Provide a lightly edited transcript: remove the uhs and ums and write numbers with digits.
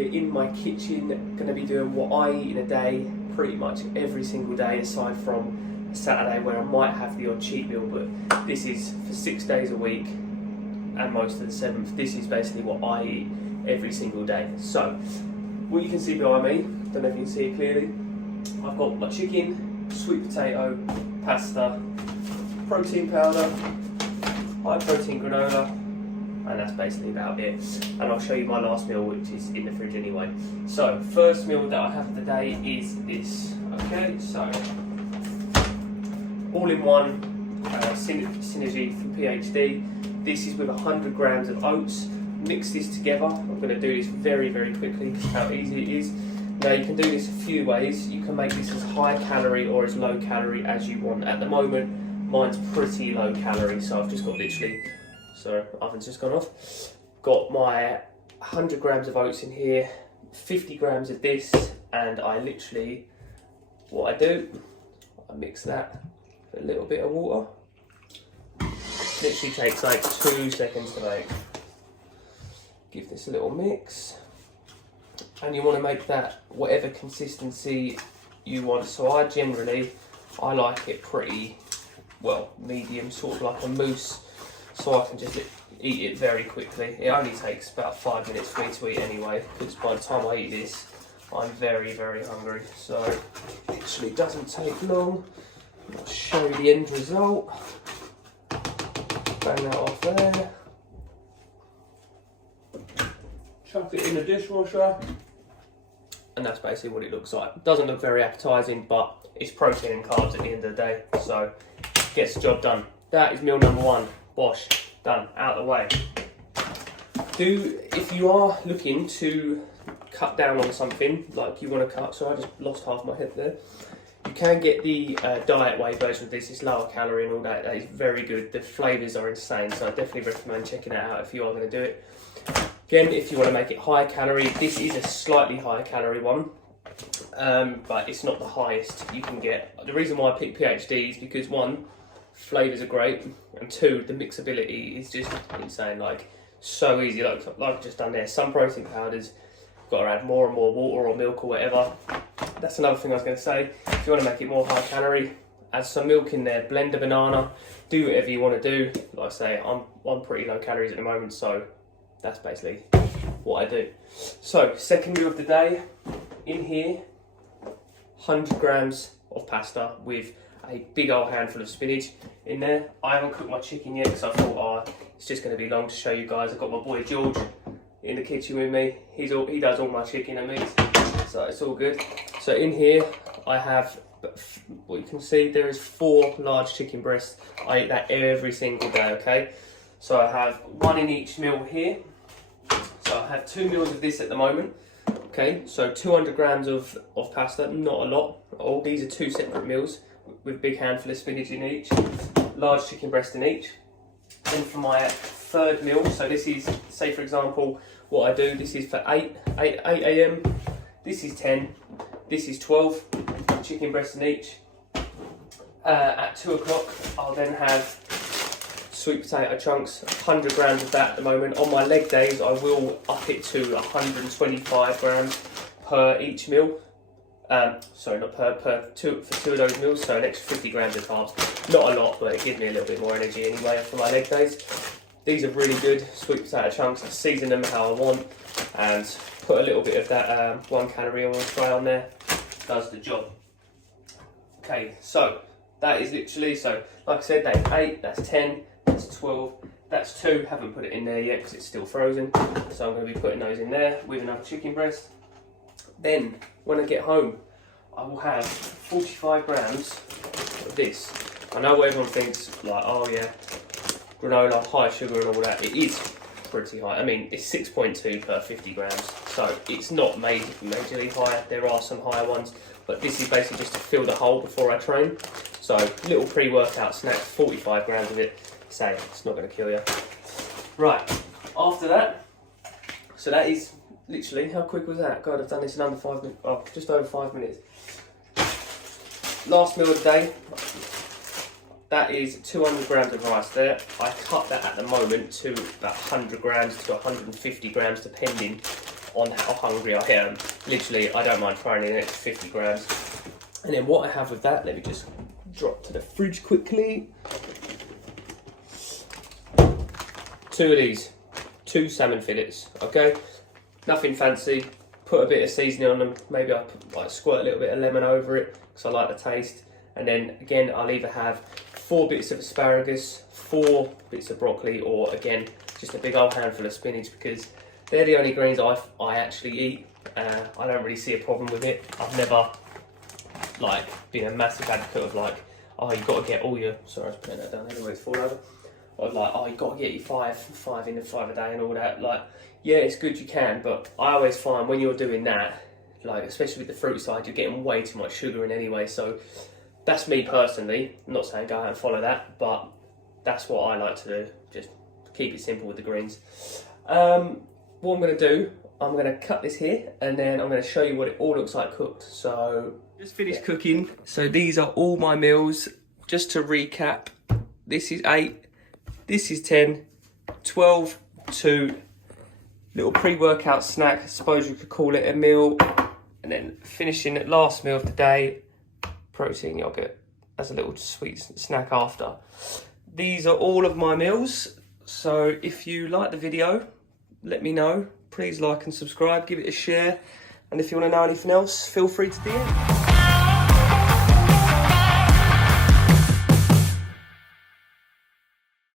we're in my kitchen, going to be doing what I eat in a day, pretty much every single day, aside from a Saturday where I might have the odd cheat meal, but this is for 6 days a week, and most of the 7th, this is basically what I eat every single day. So, what you can see behind me, don't know if you can see it clearly, I've got my chicken, sweet potato, pasta, protein powder, high protein granola, and that's basically about it. And I'll show you my last meal, which is in the fridge anyway. So, first meal that I have of the day is this. Okay, so all-in-one Synergy from PhD. This is with 100 grams of oats. Mix this together. I'm going to do this very, very quickly because how easy it is. Now you can do this a few ways. You can make this as high calorie or as low calorie as you want. At the moment, mine's pretty low calorie, so I've just got literally, sorry, oven's just gone off. Got my 100 grams of oats in here, 50 grams of this, and I literally, what I do, I mix that with a little bit of water. Literally takes like 2 seconds to make. Give this a little mix. And you want to make that whatever consistency you want. So I like it pretty, well, medium, sort of like a mousse, so I can just eat it very quickly. It only takes about 5 minutes for me to eat anyway, because by the time I eat this, I'm very, very hungry. So it literally doesn't take long. I'll show you the end result. Bang that off there. Chuck it in the dishwasher. And that's basically what it looks like. It doesn't look very appetising, but it's protein and carbs at the end of the day, so gets the job done. That is meal number 1. Bosh, done, out of the way. If you are looking to cut down on something, like you want to cut, so I just lost half my head there. You can get the diet weight version of this. It's lower calorie and all that. That is very good. The flavours are insane, so I definitely recommend checking it out if you are going to do it. Again, if you want to make it high calorie, this is a slightly higher calorie one, but it's not the highest you can get. The reason why I picked PhD is because 1, flavours are great, and 2, the mixability is just insane. Like, so easy, like I've just done there. Some protein powders, you've got to add more and more water or milk or whatever. That's another thing I was going to say. If you want to make it more high calorie, add some milk in there, blend a banana, do whatever you want to do. Like I say, I'm pretty low calories at the moment, so that's basically what I do. So, second meal of the day, in here, 100 grams of pasta with a big old handful of spinach in there. I haven't cooked my chicken yet because I thought, it's just going to be long to show you guys. I've got my boy George in the kitchen with me. He does all my chicken and meat, so it's all good. So in here, I have, what you can see, there is 4 large chicken breasts. I eat that every single day, okay? So I have 1 in each meal here. So I have 2 meals of this at the moment. Okay, so 200 grams of pasta, not a lot. All these are 2 separate meals with a big handful of spinach in each, large chicken breast in each. Then for my 3rd meal, so this is, say for example, what I do, this is for 8 a.m, this is 10, this is 12 chicken breasts in each. At 2 o'clock, I'll then have sweet potato chunks, 100 grams of that at the moment. On my leg days, I will up it to 125 grams per each meal. Sorry, not for 2 of those meals, so an extra 50 grams of carbs. Not a lot, but it gives me a little bit more energy anyway for my leg days. These are really good sweet potato chunks. I season them how I want and put a little bit of that 1 calorie oil spray on there. Does the job. Okay, so that is literally, so like I said, that's 8, that's 10, that's 12, that's 2. Haven't put it in there yet because it's still frozen, so I'm going to be putting those in there with another chicken breast. Then when I get home, I will have 45 grams of this. I know everyone thinks like, oh yeah, granola, high sugar and all that. It is pretty high. I mean, it's 6.2 per 50 grams, so it's not majorly high. There are some higher ones, but this is basically just to fill the hole before I train. So little pre-workout snack, 45 grams of it. Say, it's not going to kill you. Right, after that, so that is literally, how quick was that? God, I've done this in under 5 minutes, oh, just over 5 minutes. Last meal of the day, that is 200 grams of rice there. I cut that at the moment to about 100 grams to 150 grams, depending on how hungry I am. Literally, I don't mind trying in an extra 50 grams. And then what I have with that, let me just drop to the fridge quickly. 2 of these, 2 salmon fillets, okay? Nothing fancy. Put a bit of seasoning on them. Maybe I like squirt a little bit of lemon over it because I like the taste. And then again, I'll either have 4 bits of asparagus, 4 bits of broccoli, or again, just a big old handful of spinach, because they're the only greens I actually eat. I don't really see a problem with it. I've never like been a massive advocate of like, oh, you've got to get all your, sorry, I was putting that down anyway, it's falling over. Or like, oh, you've got to get your 5 in and 5 a day and all that. Like, yeah, it's good you can, but I always find when you're doing that, like especially with the fruit side, you're getting way too much sugar in anyway. So that's me personally. I'm not saying go out and follow that, but that's what I like to do. Just keep it simple with the greens. What I'm going to do, I'm going to cut this here, and then I'm going to show you what it all looks like cooked. So just finished cooking. So these are all my meals. Just to recap, this is 8, this is 10, 12, 2. Little pre-workout snack, I suppose you could call it a meal. And then finishing at last meal of the day, protein yogurt as a little sweet snack after. These are all of my meals. So if you like the video, let me know. Please like and subscribe, give it a share. And if you want to know anything else, feel free to DM.